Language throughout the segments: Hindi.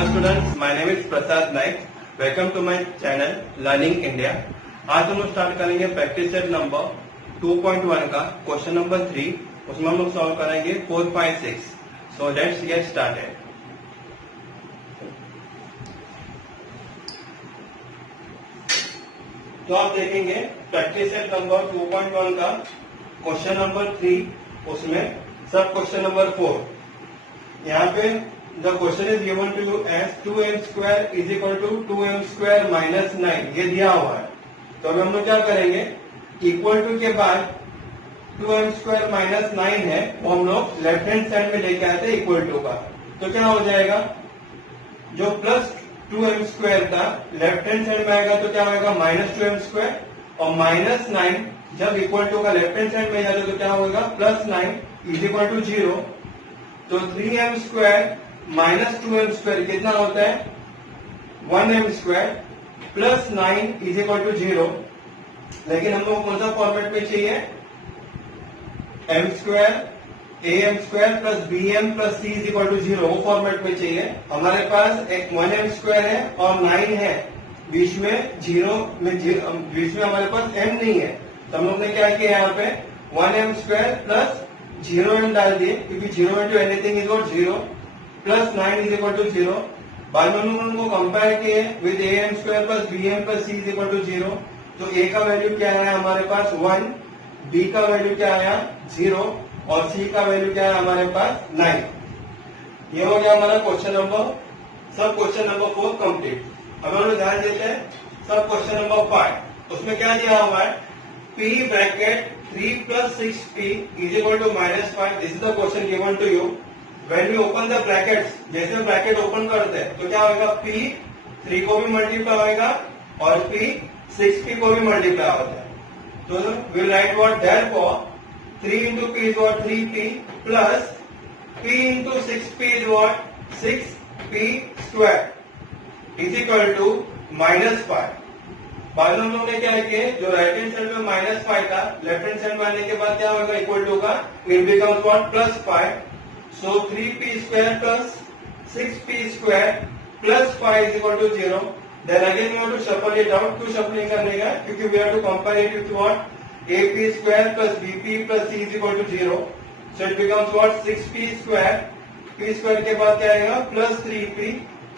Hello students, my name is Prasad Naik. Welcome to my channel learning India. आज हम लोग स्टार्ट करेंगे प्रैक्टिस सेट नंबर 2.1 का क्वेश्चन नंबर 3। उसमें हम लोग सॉल्व करेंगे 4, 5, 6। So let's get started. तो आप देखेंगे प्रैक्टिस सेट नंबर 2.1 का क्वेश्चन नंबर 3, उसमें सब क्वेश्चन नंबर 4। यहाँ पे the question is given to you as 2m square is equal to 2m square minus 9, ये दिया हुआ है। तो अभी हम लोग क्या करेंगे, इक्वल टू के बाद 2m स्क्वायर माइनस 9 है, वो हम लोग लेफ्ट हैंड साइड में लेके आते हैं इक्वल टू का। तो क्या हो जाएगा, जो प्लस 2m स्क्वायर था लेफ्ट हैंड साइड में आएगा तो क्या होगा माइनस 2m स्क्वायर, और माइनस 9 जब इक्वल टू का लेफ्ट हैंड साइड में जाए तो क्या होगा प्लस 9 इज इक्वल टू 0। तो 3m square minus 2m square कितना होता है 1m square, plus 9 is equal to 0। लेकिन हम लोग कौन सा फॉर्मेट में चाहिए, m square am square plus bm plus c is equal to 0, वो फॉर्मेट में चाहिए। हमारे पास एक 1m स्क्वायर है और 9 है, बीच में 0 में बीच में हमारे पास m नहीं है। तो हम लोग ने क्या किया, यहाँ पे 1m स्क्वायर प्लस 0m डाल दिए, क्योंकि 0 into anything is what 0, plus 9 is equal to 0। बाद में उनको कंपेयर किए with am square plus bm plus c is equal to 0। तो a का वैल्यू क्या आया हमारे पास 1, b का वैल्यू क्या आया 0, और c का वैल्यू क्या है हमारे पास 9। ये हो गया हमारा क्वेश्चन नंबर, सब क्वेश्चन नंबर 4 कंप्लीट। अब हम लोग ध्यान देते हैं सब क्वेश्चन नंबर 5। उसमें क्या दिया हुआ है, p bracket 3 plus 6p is equal to minus 5. This is the question given to you. When we open the brackets, जैसे ब्रैकेट ओपन करते हैं तो क्या होगा, p 3 को भी मल्टीप्लाई होगा और p 6p को भी मल्टीप्लाई होता है। तो we'll write what, therefore 3 into p is what 3p plus p into 6p is what 6p square is equal to minus 5। बाद में हम लोग ने क्या किया, जो राइट हैंड साइड में माइनस 5 था लेफ्ट हैंड साइड में आने के बाद क्या होगा इक्वल टू का it becomes what plus 5। So 3p square plus 6p square plus 5 is equal to 0। Then again we want to shuffle it out. क्यों शफलिंग करने का, क्योंकि we have to compare it with what ap square plus bp plus c is equal to 0। So it becomes what 6p square, p square के बाद क्या आएगा plus 3p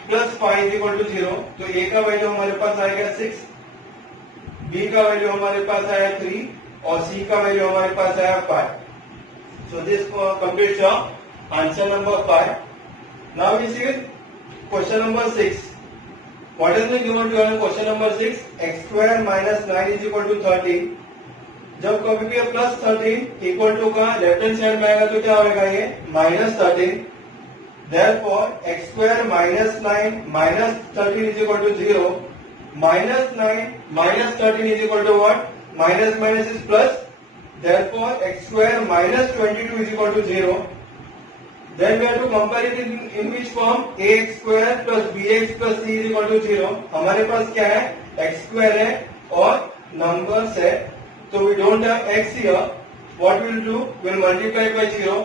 plus 5 is equal to 0। तो a का वैल्यू हमारे पास आएगा 6, b का वैल्यू हमारे पास आया 3 और c का वैल्यू हमारे पास आया 5। So this completes your answer number 5। Now we see question number 6। What is the given to you in question number 6, x square minus 9 is equal to 13। जब कभी भी प्लस 13 इक्वल टू का लेफ्ट हैंड साइड में आएगा तो क्या होगा ये minus 13। Therefore x square minus 9 minus 13 is equal to 0। minus 9 minus 13 is equal to what, minus minus is plus, therefore x square minus 22 is equal to 0. Then we have to compare it in which form, ax square plus bx plus c is equal to 0. हमारे पास क्या है x square है और numbers है, so we don't have x here. What we will do, we will multiply it by 0.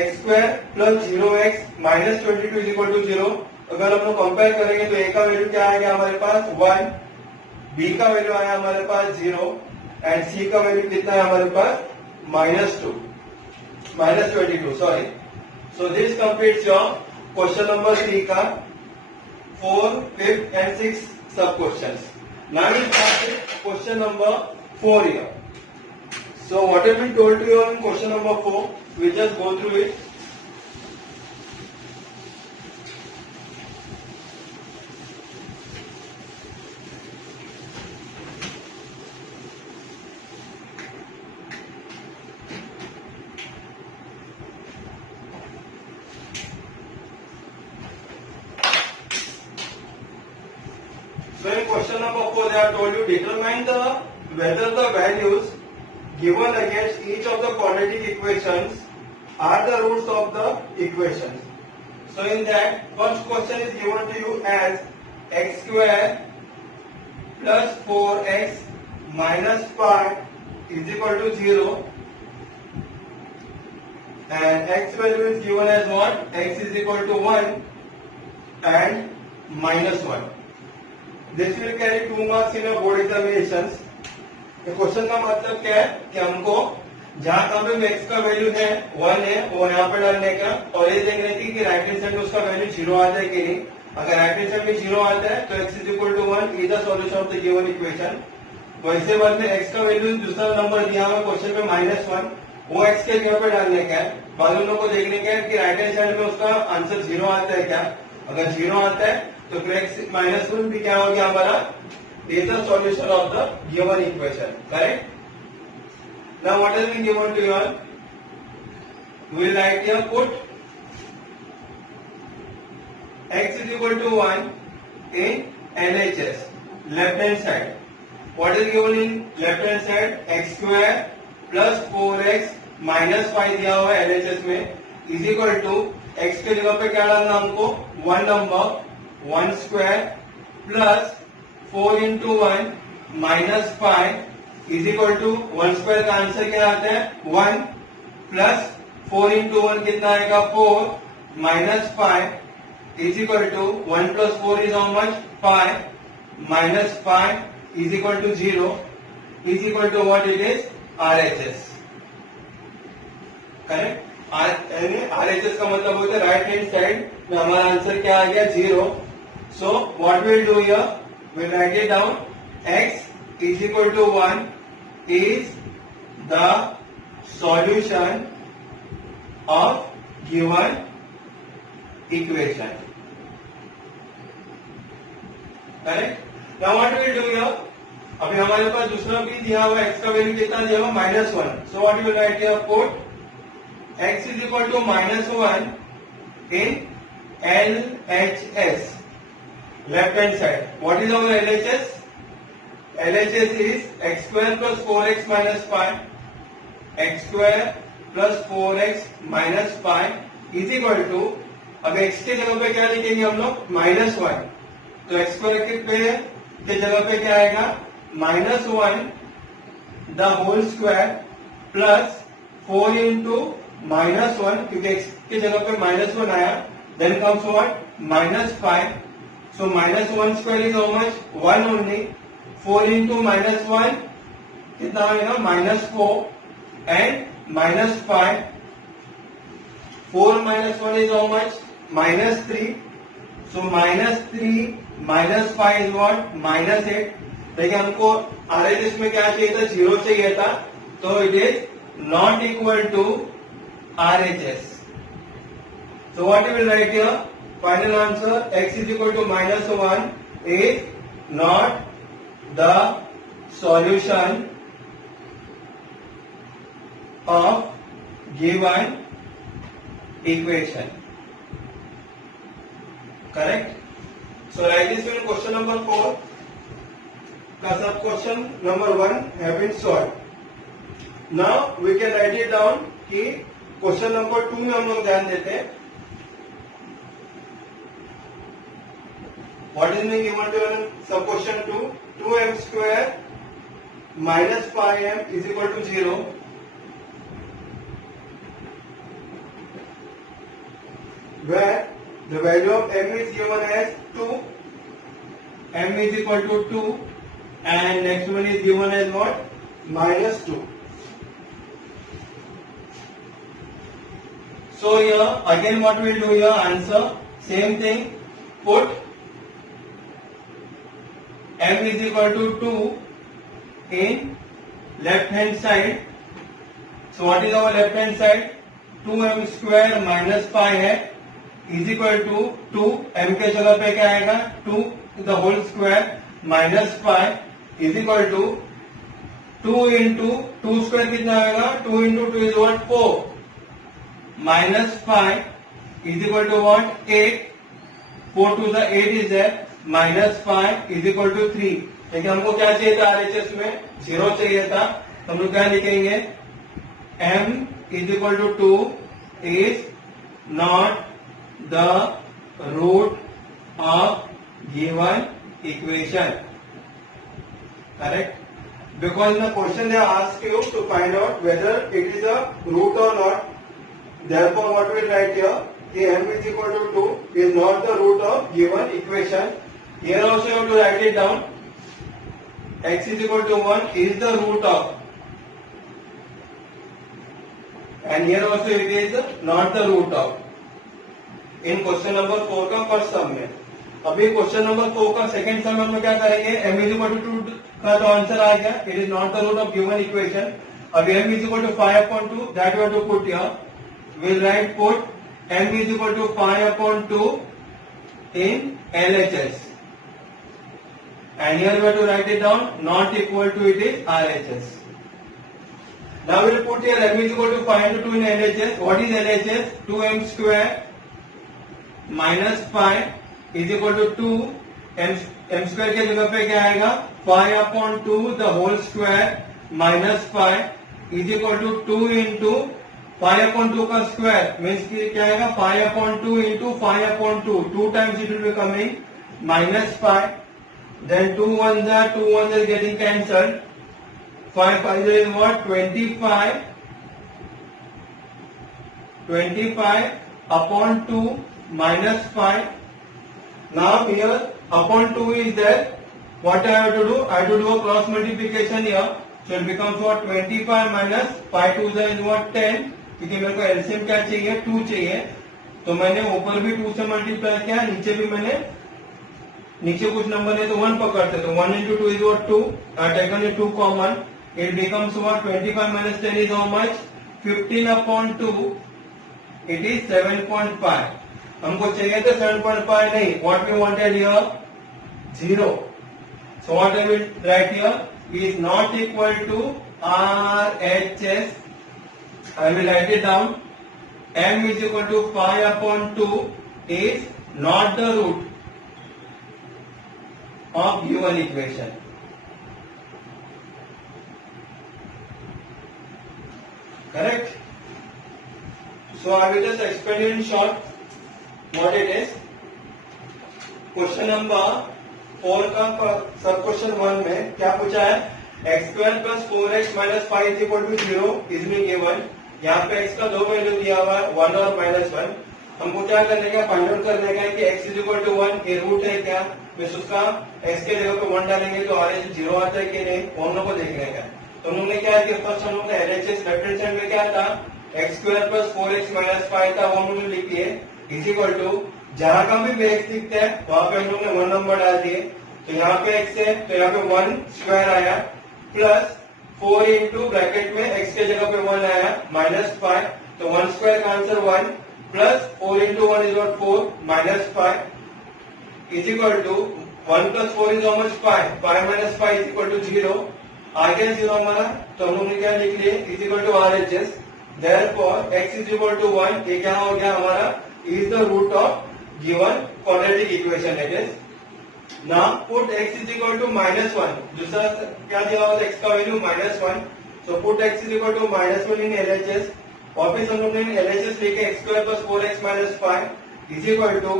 x square plus 0x minus 22 is equal to 0. अगर हम लोग कंपेयर करेंगे तो a का वैल्यू क्या आएगा हमारे पास 1, b का वैल्यू आया हमारे पास 0 एंड c का वैल्यू कितना है हमारे पास minus 22, sorry. So this completes your question number 3 का 4, 5 एंड 6 सब questions. Now we start question number 4 here. So what have been told to you in question number 4, we just go through it. So in question number 4, they have told you determine whether the values given against each of the quadratic equations are the roots of the equations. So in that, first question is given to you as x square plus 4x minus 5 is equal to 0, and x value is given as what? X is equal to 1, and -1. This will carry 2 marks in your board examinations. ये क्वेश्चन का मतलब क्या है कि हमको जहां कहाँ पे x का वैल्यू है 1 है वो यहाँ पे डालने का, और ये देखने की कि राइट हैंड साइड में उसका वैल्यू 0 आता है कि नहीं. अगर राइट हैंड साइड में 0 आता है तो x is equal to 1 is the solution of the given equation. वैसे बाद में x का वैल्यू दूसरा नंबर दिया हुआ क्वेश्चन में -1, वो x के जगह पे डालने का है. बाद में लोग को देखने का है कि राइट हैंड साइड में उसका आंसर 0 आता है क्या. अगर 0 आता है तो फिर x -1 भी क्या हो गया हमारा, is the solution of the given equation. Correct? Now what has been given to you all? We will write here, put x is equal to 1 in LHS, left hand side. What is given in left hand side? X square plus 4x minus 5 दिया हुआ है LHS में, is equal to x के जगह पे क्या डालना हमको, 1 number 1 square plus 4 into 1 minus 5 is equal to 1 square का आंसर क्या आता है 1 plus 4 into 1 कितना आएगा 4 minus 5 is equal to 1 plus 4 is how much 5 minus 5 is equal to 0 is equal to what it is RHS. Correct. RHS का मतलब होता है राइट हैंड साइड में हमारा आंसर क्या आ गया 0. So what will do here, we'll write it down. X is equal to 1 is the solution of given equation. Correct? Now what we will do here? अभी हमारे पास दूसरा भी दिया हुआ x का वैल्यू कितना दिया हुआ -1. So what we will write here? Put x is equal to -1 in LHS. Left hand side. What is our LHS? LHS is x square plus 4x minus 5. X square plus 4x minus 5 is equal to, अब x के जगह पे क्या लिखेंगे हम लोग -1. तो x स्क्वायर के जगह पे क्या आएगा -1 the whole square plus 4 into -1, क्योंकि x के जगह पे -1 आया. Then comes what -5. So -1 square is how much 1 only. 4 into -1 कितना आएगा -4 and -5. 4 minus 1 is how much -3. So -3 minus 5 is what -8. देखिए हमको RHS में क्या चाहिए था 0 चाहिए था, तो it is not equal to RHS. So what we will write here? Final answer, x is equal to -1 is not the solution of given equation. Correct? So write this in question number 4. The sub question number 1 have been solved. Now we can write it down कि question number 2 में हम लोग ध्यान देते हैं. What is being given to sub question 2? 2m square minus 5m is equal to 0. Where the value of m is given as 2. M is equal to 2 and next one is given as what? -2. So here again what we will do here, answer same thing. Put m is equal to 2 in left hand side. So what is our left hand side? 2m square minus 5 है is equal to 2. m के जगह पे क्या आएगा 2 the whole square minus 5 is equal to 2 into 2 square कितना आएगा 2 into 2 is what 4 minus 5 is equal to what 8. 4 to the 8 is there. -5 is equal to 3. देखिए हमको क्या चाहिए था RHS में 0 चाहिए था, तो हम लोग क्या लिखेंगे m is equal to 2 is not the root of given equation. Correct? Because in the question they ask you to find out whether it is a root or not. Therefore what we write here, कि m is equal to 2 is not the root of given equation. Here also you have to write it down. X is equal to 1 is the root of, and here also it is not the root of. In question number 4 का फर्स्ट सम में. अभी क्वेश्चन नंबर 4 का सेकंड सम में हम क्या करेंगे, m is equal to 2 का तो आंसर आ गया, it is not the root of given equation. अब m is equal to 5 upon 2, that we have to put here. We'll write put m is equal to 5 upon 2 in LHS. And here we have to write it down, not equal to it is RHS. Now we will put here m is equal to 5 into 2 in LHS. What is LHS? 2m square minus 5 is equal to 2. m square के जगह पे क्या आएगा, 5 upon 2 the whole square minus 5 is equal to 2 into 5 upon 2 का square means कि क्या आएगा, 5 upon 2 into 5 upon 2. 2 times it will be coming minus 5. Then 2 ones are getting cancelled. 5 5 is what? 25. 25 upon 2 minus 5. Now here upon 2 is there. What I have to do? I have to do a cross multiplication here. So it becomes what? 25 minus 5 2 is what? 10. क्योंकि मेरे को एलसीएम क्या चाहिए, 2 चाहिए. तो मैंने ऊपर भी 2 से मल्टीप्लाई किया, नीचे भी मैंने, नीचे कुछ नंबर है तो 1 पकड़ते, तो 1 into 2 is what? 2. I taken it 2 common. It becomes what? 25 minus 10 is how much? 15 upon 2. It is 7.5. हमको चाहिए तो 7.5 नहीं. What we wanted here? 0. So what I will write here is not equal to RHS. I will write it down. M is equal to 5 upon 2 is not the root of given equation. Correct? So I will just explain it in short what it is. Question number 4 का सब क्वेश्चन 1 में क्या पूछा है, x square plus 4x minus 5 is equal to 0 is me given. यहाँ पे x का दो वैल्यू दिया हुआ है, 1 और -1. हमको क्या करने का, फाइंड आउट करने का है कि x इज इक्वल टू 1 ये रूट है क्या, बस उसका x के जगह पे 1 डालेंगे तो RHS 0 आता है कि नहीं, वो हम लोग को देखने का. तो उन्होंने क्या किया, फर्स्ट हम लोग ने LHS लेफ्ट हैंड साइड में क्या था, x square plus 4x minus 5 था, वो हम लोग लिख दिए इज इक्वल टू, जहां का भी x दिखता है वहां पे हम लोग ने 1 नंबर डाल दिए. तो यहाँ पे x है तो यहाँ पे 1 स्क्वायर आया प्लस 4 इंटू ब्रैकेट में x के जगह पे 1 आया माइनस 5. तो 1 स्क्वायर का answer 1 plus 4 into 1 is not 4 minus 5 is equal to 1 plus 4 is almost 5. 5 minus 5 is equal to 0. आ गया 0 हमारा. तो हम लोग ने क्या लिख लिए, is equal to RHS. Therefore x is equal to 1. ये क्या हो गया हमारा, is the root of given quadratic equation. It is. Now put x is equal to -1. दूसरा क्या दिया हुआ था, x का value -1. So put x is equal to -1 in LHS. वापिस हम लोग ने LHS लेके x square plus 4x minus 5 is equal to,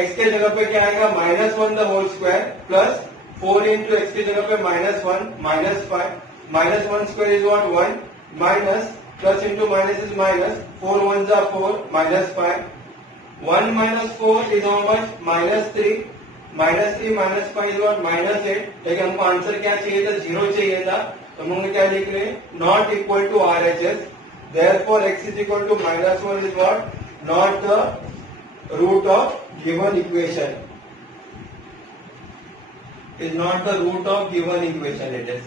x के जगह पे क्या आएगा, -1 the whole square plus 4 into x के जगह पे -1 minus 5. -1 square is what, 1 minus plus into minus is minus, 4 1 जा 4 minus 5. 1 minus 4 is how much, -3. -3 minus 5 is what, -8. लेकिन हमको आंसर क्या चाहिए था, 0 चाहिए था. तो हम लोग क्या लिख रहे हैं, not equal to RHS. Therefore x is equal to -1 is what, not the root of given equation. Is not the root of given equation. It is.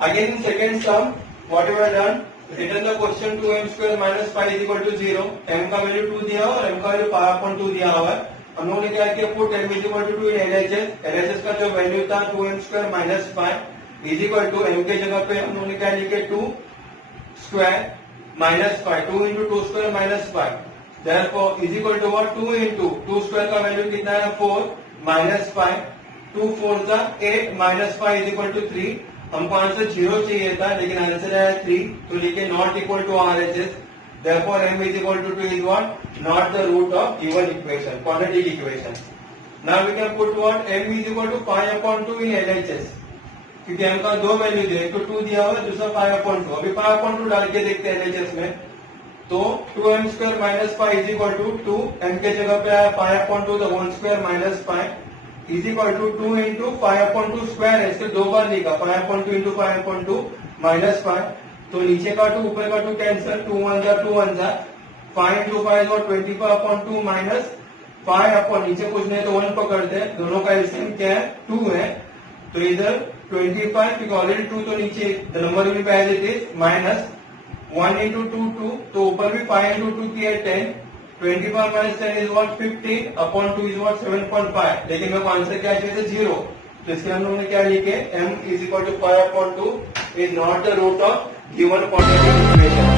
Again in second sum, what we have done, written the question 2m square minus 5 is equal to 0. m का वैल्यू 2 दिया और m का वैल्यू 5/2 दिया हुआ है. हम लोगों ने क्या किया, put m is equal to 2 in LHS. LHS का जो वैल्यू था 2m square minus 5 is equal to, m के जगह पे हम लोगों ने क्या लिखे, 2 square minus 5. 2 into 2 square minus 5. Therefore is equal to what, 2 into 2 square का वैल्यू कितना है, 4 माइनस 5. 2 4 का 8 माइनस 5 इज इक्वल टू 3. हमको आंसर 0 चाहिए था लेकिन आंसर आया 3. तो लिखे not equal to RHS. Therefore m is equal to 2 is what, not the root of given equation, quadratic equation. Now we can put what, m is equal to 5/2 in LHS. क्योंकि m का दो वैल्यू दिया, एक तो 2 दिया हुआ है, दूसरा 5/2. अभी 5/2 डाल के देखते हैं LHS में. तो 2m square minus 5 is equal to 2, m के जगह पे आया 5/2 the whole square minus 5 is equal to 2 into 5/2 square है, इसको 2 बार लिखा 5/2 इंटू 5/2 माइनस 5, तो नीचे का 2 ऊपर का 2 कैंसिल, 2 1 जा 2 1 जा, 5 इंटू 5 और 25/2 माइनस 5 नीचे कुछ नहीं तो 1 पकड़ते हैं, दोनों का एलसीएम क्या है 2 है, तो इधर 25 क्योंकि ऑलरेडी 2 तो नीचे the number will be as it is minus 1 into 2 2, तो ऊपर भी 5 इंटू 2 किया 10, 25 minus 10 is what 15 upon 2 is what 7.5, लेकिन मेरे को आंसर क्या चाहिए था 0, तो इसके हम लोगों ने क्या लिखे m is equal to 5/2 is not the root of given quantity equation.